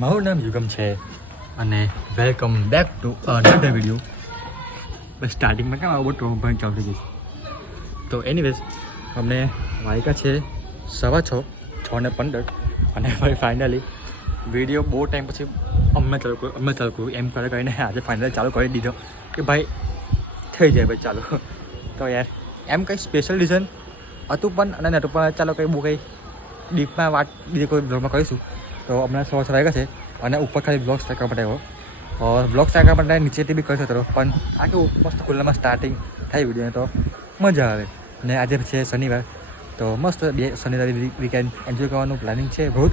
મારું નામ યુગમ છે અને welcome back to another video. બસ સ્ટાર્ટિંગમાં કેમ આવું બધું ભણ ચાલુ થઈ ગઈ. તો એનીવેઝ અમને વાયકા છે 6:15 અને ભાઈ ફાઇનલી વિડીયો બહુ ટાઈમ પછી અમે ચાલુ કર્યું એમ કરીને આજે ફાઇનલી ચાલુ કરી દીધો કે ભાઈ થઈ જાય ભાઈ ચાલુ. તો યાર એમ કંઈ સ્પેશિયલ રીઝન હતું પણ અને નહોતું પણ ચાલો કંઈ બહુ કંઈ ડીપમાં વાત બીજી કોઈ બ્લોગમાં કરીશું. તો હમણાં 6 વાગ્યા છે અને ઉપર ખાલી બ્લોગ સ્ટાર્ટ કરવા માટે આવ્યો. બ્લોગ સ્ટાર્ટ કરવા માટે નીચેથી બી કરી શકતો હતો પણ આ કેવું મસ્ત ખુલ્લામાં સ્ટાર્ટિંગ થાય વિડીયોને તો મજા આવે. ને આજે છે શનિવાર તો મસ્ત શનિવાર વીકેન્ડ એન્જોય કરવાનું પ્લાનિંગ છે બહુ જ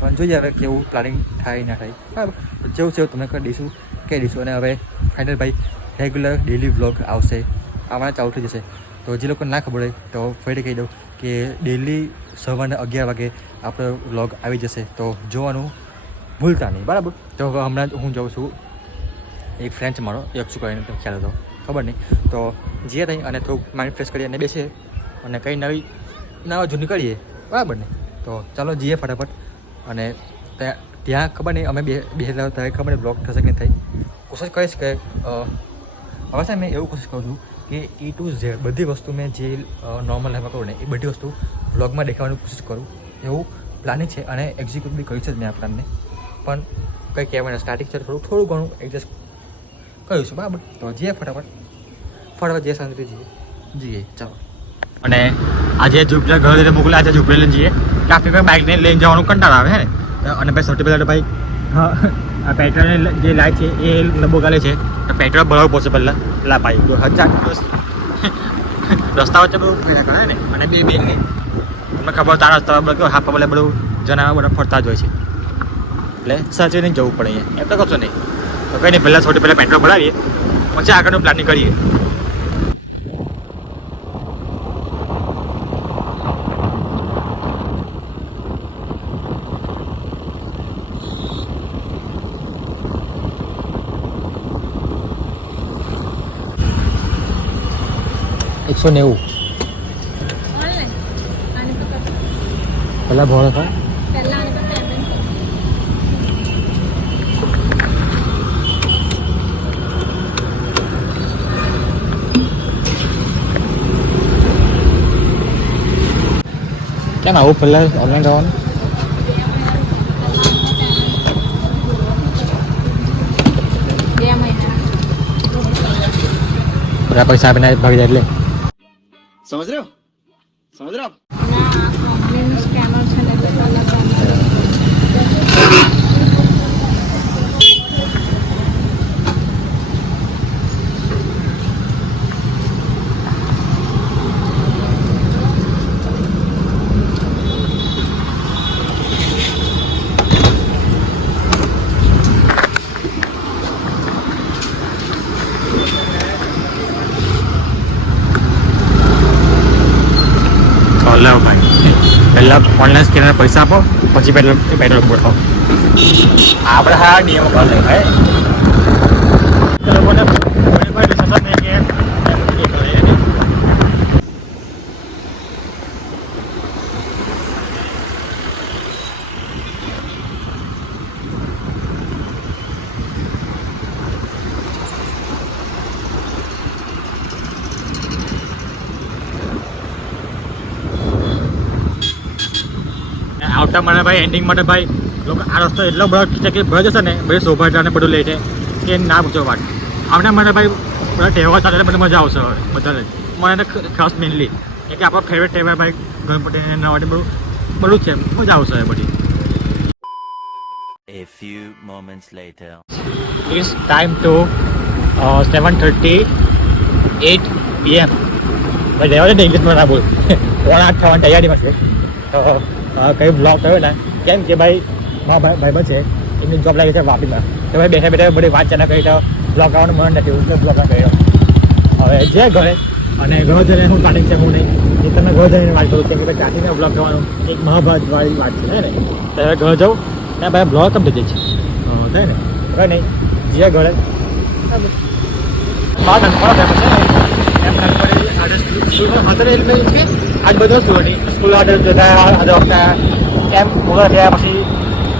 પણ જોઈએ હવે કેવું પ્લાનિંગ થાય ના થાય બરાબર. જેવું છે તમને કહી દઈશું અને હવે ફાઇનલ ભાઈ રેગ્યુલર ડેલી વ્લોગ આવશે આવવાના ચાલુ થઈ જશે. તો જે લોકોને ના ખબર હોય તો ફરી કહી દઉં કે ડેલી સવારના 11 વાગે આપણો વ્લોગ આવી જશે તો જોવાનું ભૂલતા નહીં બરાબર. તો હવે હમણાં જ હું જાઉં છું એક ફ્રેન્ડ છે મારો યક્ષુ કરીને તો ખ્યાલ હતો ખબર નહીં તો જે થઈ અને થોડુંક માઇન્ડ ફ્રેશ કરીએ અને બેસીએ અને કંઈ નવા જૂની કરીએ બરાબર ને. તો ચાલો જઈએ ફટાફટ અને ત્યાં ખબર નહીં અમે બેસેલા ત્યારે ખબર નહીં બ્લોગ થશે કે નહીં થાય. કોશિશ કરીશ કે હવે સાહેબ મેં એવું કોશિશ કરું છું કે A to Z બધી વસ્તુ મેં જે નોર્મલ લાઈફમાં કરું ને એ બધી વસ્તુ બ્લોગમાં દેખાડવાની કોશિશ કરું એવું પ્લાનિંગ છે અને એક્ઝિક્યુટ બી કર્યું છે જ મેં આ પ્લાનને. પણ કંઈ કહેવાય સ્ટાર્ટિંગ છે થોડું ઘણું એડજસ્ટ કર્યું છું બરાબર. તો જઈએ ફટાફટ જઈએ શાંતિથી જઈએ ચાલો. અને આજે જુપીટર ઘરે જઈને મોકલે આજે જુપીટર લઈને જઈએ કે આપણે બાઇકને લઈને જવાનું કંટાળો આવે હે ને. અને ભાઈ સૌથી પહેલાં તો ભાઈ હા આ પેટ્રોલની જે લાઈટ છે એ બગાડે છે તો પેટ્રોલ ભરાવવું પડશે પહેલાં પેલા ભાઈ 1000 રસ્તા વચ્ચે બધું ફર્યા કરે ને અને બે તમને ખબર તારા રસ્તા બધું હાફ પડે બધું જણાવવા બધા ફરતા જ હોય છે એટલે સાચવીને જવું પડે અહીંયા એમ તો કશો નહીં. તો કંઈ નહીં પહેલાં સૌથી પહેલાં પેટ્રોલ ભરાવીએ પછી આગળનું પ્લાનિંગ કરીએ. $190 પહેલાં ભોળો થાય કેમ આવું પહેલાં ઓનલાઈન કરવાનું બધા પૈસા આપીને ભાગી જાય એટલે समझ रहे हो ના કંપનીનું સ્કેનર છે ને એટલે પહેલા લાવ ભાઈ પહેલાં ઓનલાઈન સ્કેનર પૈસા આપો પછી પેટ્રોલ બોલાવો આપણે હા નિયમો કરી લે ભાઈ લોકોને સમજ નહીં કે આવતા મને ભાઈ એન્ડિંગ માટે ભાઈ લોકો આ રસ્તો એટલો બધો છે કે ભર જશે ને બધી શોભાયાત્રાને બધું લે છે કે ના પૂછો વાત. આવતા મને ભાઈ બધા તહેવાર સાથે બધી મજા આવશે બધાને મને ખાસ મેનલી કે આપણો ફેવરેટ તહેવાર ભાઈ ગણપતિ નવરાત્રી બધું છે મજા આવશે બધી. A few moments later. It's time to 7:38 PM. ભાઈ રહેવા દે ઇંગ્લિશમાં ના બોલ 8 થવાની તૈયારીમાં છે તો કઈ બ્લોગ કર્યો ને કેમ કે ભાઈ મારા ભાઈ છે એમની જોબ લાગી છે વાપીમાં તો ભાઈ બેઠા બેઠા બધી વાત ચાલે કરી તો બ્લોગ આવવાનું મન નથી હું બ્લોગ કર્યો. હવે જે ઘરે અને ઘર જઈને હું પ્લાનિંગ છે હું નહીં એ તમે ઘર જઈને વાત કરું કેમ કે ભાઈ સ્ટાર્ટિંગમાં બ્લોગ કરવાનું એક મહાભારતવાળી વાત છે ને તો હવે ઘર જાઉં ને ભાઈ બ્લોગ કમ્પ્લીટ છે થાય ને કંઈ નહીં જે ઘરે બહાર નાનપણ એમ નાનપણ આજ બધો સ્કૂલ હતી સ્કૂલ જતા એમ મોડા થયા પછી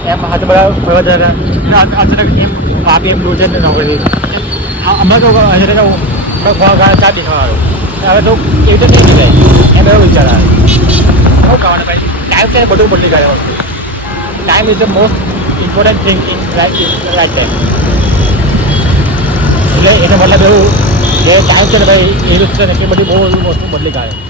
એમ હાથ બધા ફરવા જતા અચાનક એમ વાપી એમ રોજ જ નોકરી હમણાં તો ચા દેખાવાળો હવે તો એવી તો નહીં જાય એમ એવો વિચાર આવે શું ખાવાનું ભાઈ ટાઈમ છે બધું બદલી જાય વસ્તુ time is the most important thing in right time એટલે એનો મતલબ એવું કે ટાઈમ છે ને ભાઈ એ રીતે છે ને કે બધી બહુ વસ્તુ બદલી કાઢે